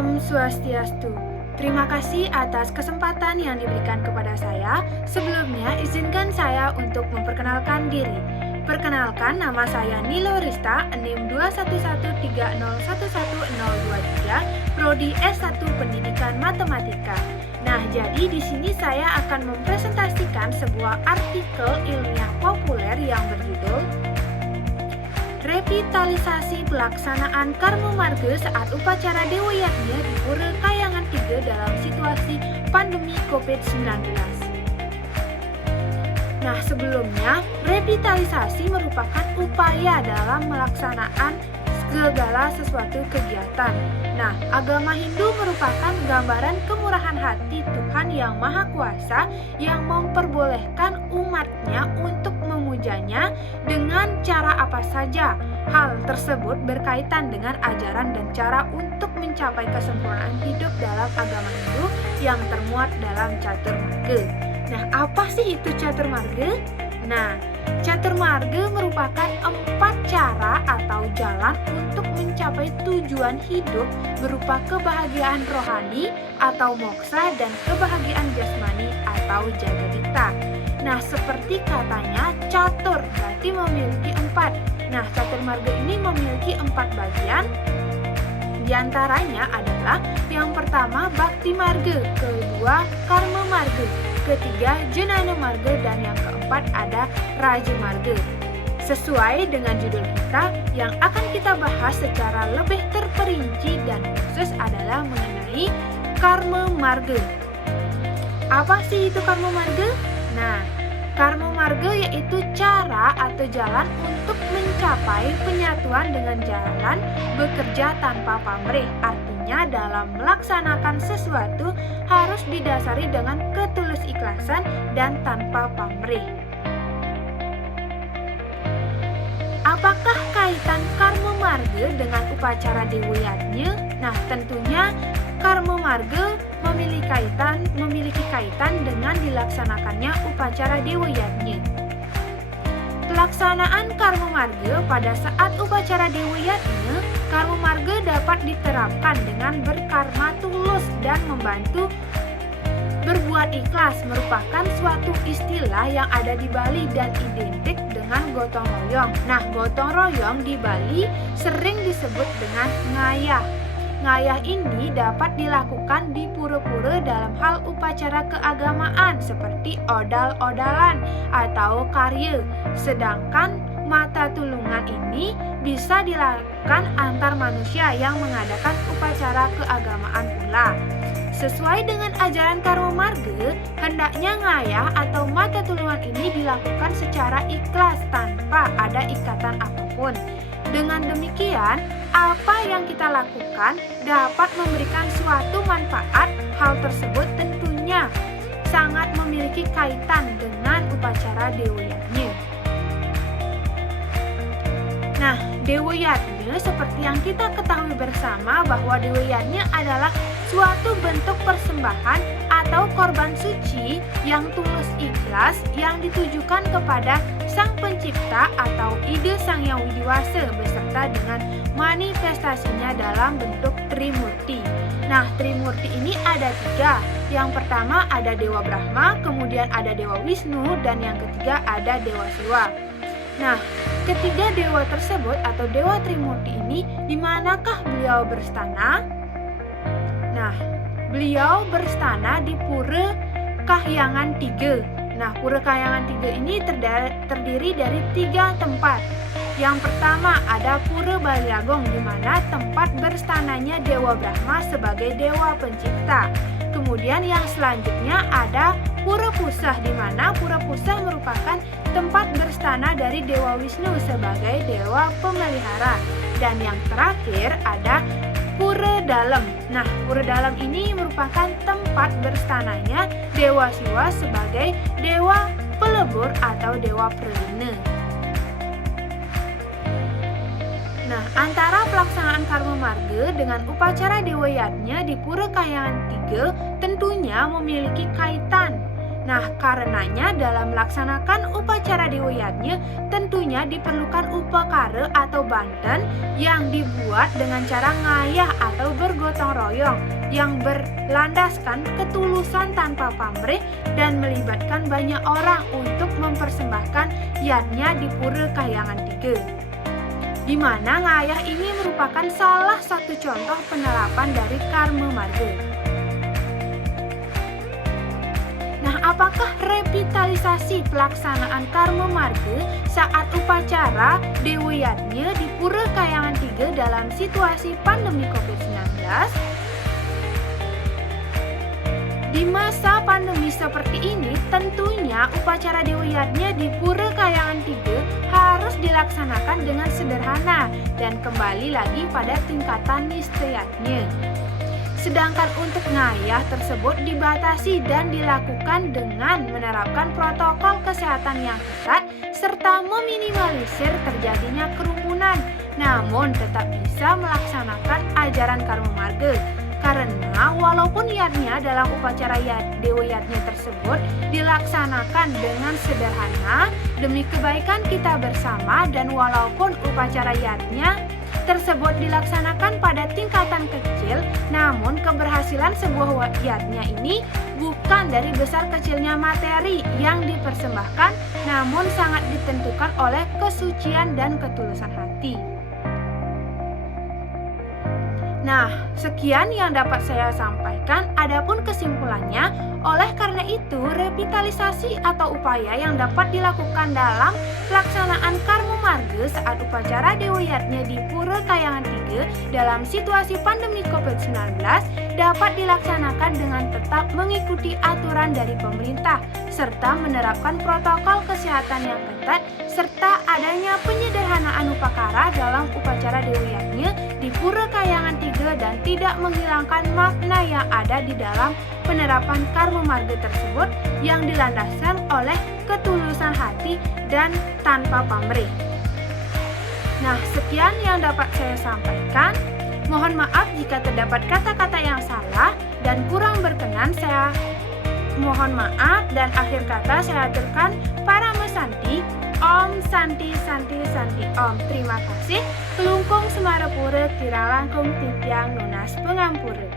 Om Swastiastu. Terima kasih atas kesempatan yang diberikan kepada saya. Sebelumnya, izinkan saya untuk memperkenalkan diri. Perkenalkan, nama saya Nilo Rista, NIM 21130111023, Prodi S1 Pendidikan Matematika. Nah, jadi di sini saya akan mempresentasikan sebuah artikel ilmiah populer yang berjudul Revitalisasi Pelaksanaan Karma Marga saat upacara Dewa Yatnya di Pura Kayangan 3 dalam situasi pandemi COVID-19. Nah, sebelumnya, revitalisasi merupakan upaya dalam melaksanaan segala sesuatu kegiatan. Nah, agama Hindu merupakan gambaran kemurahan hati Tuhan yang Maha Kuasa yang memperbolehkan umatnya untuk memujanya dengan cara apa saja. Hal tersebut berkaitan dengan ajaran dan cara untuk mencapai kesempurnaan hidup dalam agama Hindu yang termuat dalam Catur Marga. Nah, apa sih itu Catur Marga? Nah, Catur Marga merupakan 4 cara atau jalan untuk mencapai tujuan hidup berupa kebahagiaan rohani atau moksa dan kebahagiaan jasmani atau jagadita. Nah, seperti katanya catur berarti memiliki 4. Nah, Catur Marga ini memiliki 4 bagian. Di antaranya adalah yang pertama Bhakti Marga, kedua Karma Marga, ketiga Jnana Marga, dan yang keempat ada Raja Marga. Sesuai dengan judul kita, yang akan kita bahas secara lebih terperinci dan khusus adalah mengenai Karma Marga. Apa sih itu Karma Marga? Nah, Karma Marga yaitu cara atau jalan untuk mencapai penyatuan dengan jalan bekerja tanpa pamrih. Artinya dalam melaksanakan sesuatu harus didasari dengan ketulus ikhlasan dan tanpa pamrih. Apakah kaitan Karma Marga dengan upacara Dewa Yatnya? Nah, tentunya Karma Marga memiliki kaitan dengan dilaksanakannya upacara Dewa Yatnya. Pelaksanaan Karma Marga pada saat upacara Dewa Yatnya, Karma Marga dapat diterapkan dengan berkarma tulus dan membantu berbuat ikhlas, merupakan suatu istilah yang ada di Bali dan identik dengan gotong royong. Nah, gotong royong di Bali sering disebut dengan ngayah. Ngayah ini dapat dilakukan di pura-pura dalam hal upacara keagamaan seperti odal-odalan atau karya. Sedangkan mata tulungan ini bisa dilakukan antar manusia yang mengadakan upacara keagamaan pula. Sesuai dengan ajaran Karma Marga, hendaknya ngayah atau mata tulungan ini dilakukan secara ikhlas tanpa ada ikatan apapun. Dengan demikian, apa yang kita lakukan dapat memberikan suatu manfaat. Hal tersebut tentunya sangat memiliki kaitan dengan upacara Dewa Yatnya. Nah, Dewa Yatnya seperti yang kita ketahui bersama bahwa Dewa Yatnya adalah suatu bentuk persembahan atau korban suci yang tulus ikhlas yang ditujukan kepada Sang Pencipta atau ide Sang Hyang Widiwasa beserta dengan manifestasinya dalam bentuk Trimurti. Nah, Trimurti ini ada 3. Yang pertama ada Dewa Brahma, kemudian ada Dewa Wisnu, dan yang ketiga ada Dewa Siwa. Nah, ketiga dewa tersebut atau Dewa Trimurti ini di manakah beliau berstana? Nah, beliau berstana di Pura Kahyangan 3. Nah, Pura Kahyangan 3 ini terdiri dari 3 tempat. Yang pertama ada Pura Baliagong, di mana tempat berstananya Dewa Brahma sebagai Dewa Pencipta. Kemudian yang selanjutnya ada Pura Pusah, di mana Pura Pusah merupakan tempat berstana dari Dewa Wisnu sebagai Dewa Pemelihara. Dan yang terakhir ada Pura Dalem. Nah, Pura Dalem ini merupakan tempat berstananya Dewa Siwa sebagai Dewa Pelebur atau Dewa Pralina. Nah, antara pelaksanaan Karma Marga dengan upacara Dewa Yatnya di Pura Kahyangan 3 tentunya memiliki kaitan. Nah, karenanya dalam melaksanakan upacara Dewa Yatnya tentunya diperlukan upakara atau banten yang dibuat dengan cara ngayah atau bergotong royong yang berlandaskan ketulusan tanpa pamrih dan melibatkan banyak orang untuk mempersembahkan yatnya di Pura Kahyangan 3. Di mana ngayah ini merupakan salah satu contoh penerapan dari karma marga. Nah, apakah revitalisasi pelaksanaan karma marga saat upacara Dewa Yatnya di Pura Kahyangan 3 dalam situasi pandemi COVID-19? Di masa pandemi seperti ini, tentunya upacara Dewa Yatnya di Pura Kahyangan 3 harus dilaksanakan dengan sederhana dan kembali lagi pada tingkatan nistayatnya. Sedangkan untuk ngayah tersebut dibatasi dan dilakukan dengan menerapkan protokol kesehatan yang ketat serta meminimalisir terjadinya kerumunan, namun tetap bisa melaksanakan ajaran karma marga. Karena walaupun yatnya dalam upacara Dewa Yatnya tersebut dilaksanakan dengan sederhana demi kebaikan kita bersama, dan walaupun upacara yatnya tersebut dilaksanakan pada tingkatan kecil, namun keberhasilan sebuah yatnya ini bukan dari besar kecilnya materi yang dipersembahkan, namun sangat ditentukan oleh kesucian dan ketulusan hati. Nah, sekian yang dapat saya sampaikan. Adapun kesimpulannya, oleh karena itu, revitalisasi atau upaya yang dapat dilakukan dalam pelaksanaan karma marga saat upacara Dewa Yatnya di Pura Kahyangan 3 dalam situasi pandemi COVID-19 dapat dilaksanakan dengan tetap mengikuti aturan dari pemerintah serta menerapkan protokol kesehatan yang ketat serta adanya penyederhanaan upakara dalam upacara Dewa Yatnya di Pura Kahyangan 3 dan tidak menghilangkan makna yang ada di dalam penerapan karma marga tersebut yang dilandaskan oleh ketulusan hati dan tanpa pamrih. Nah, sekian yang dapat saya sampaikan. Mohon maaf jika terdapat kata-kata yang salah dan kurang berkenan. Saya mohon maaf, dan akhir kata saya aturkan Parama Santi. Om Santi Santi Santi Om. Terima kasih. Kelungkung Semarapura Tiralangkung Tityang Nunas Pengampura.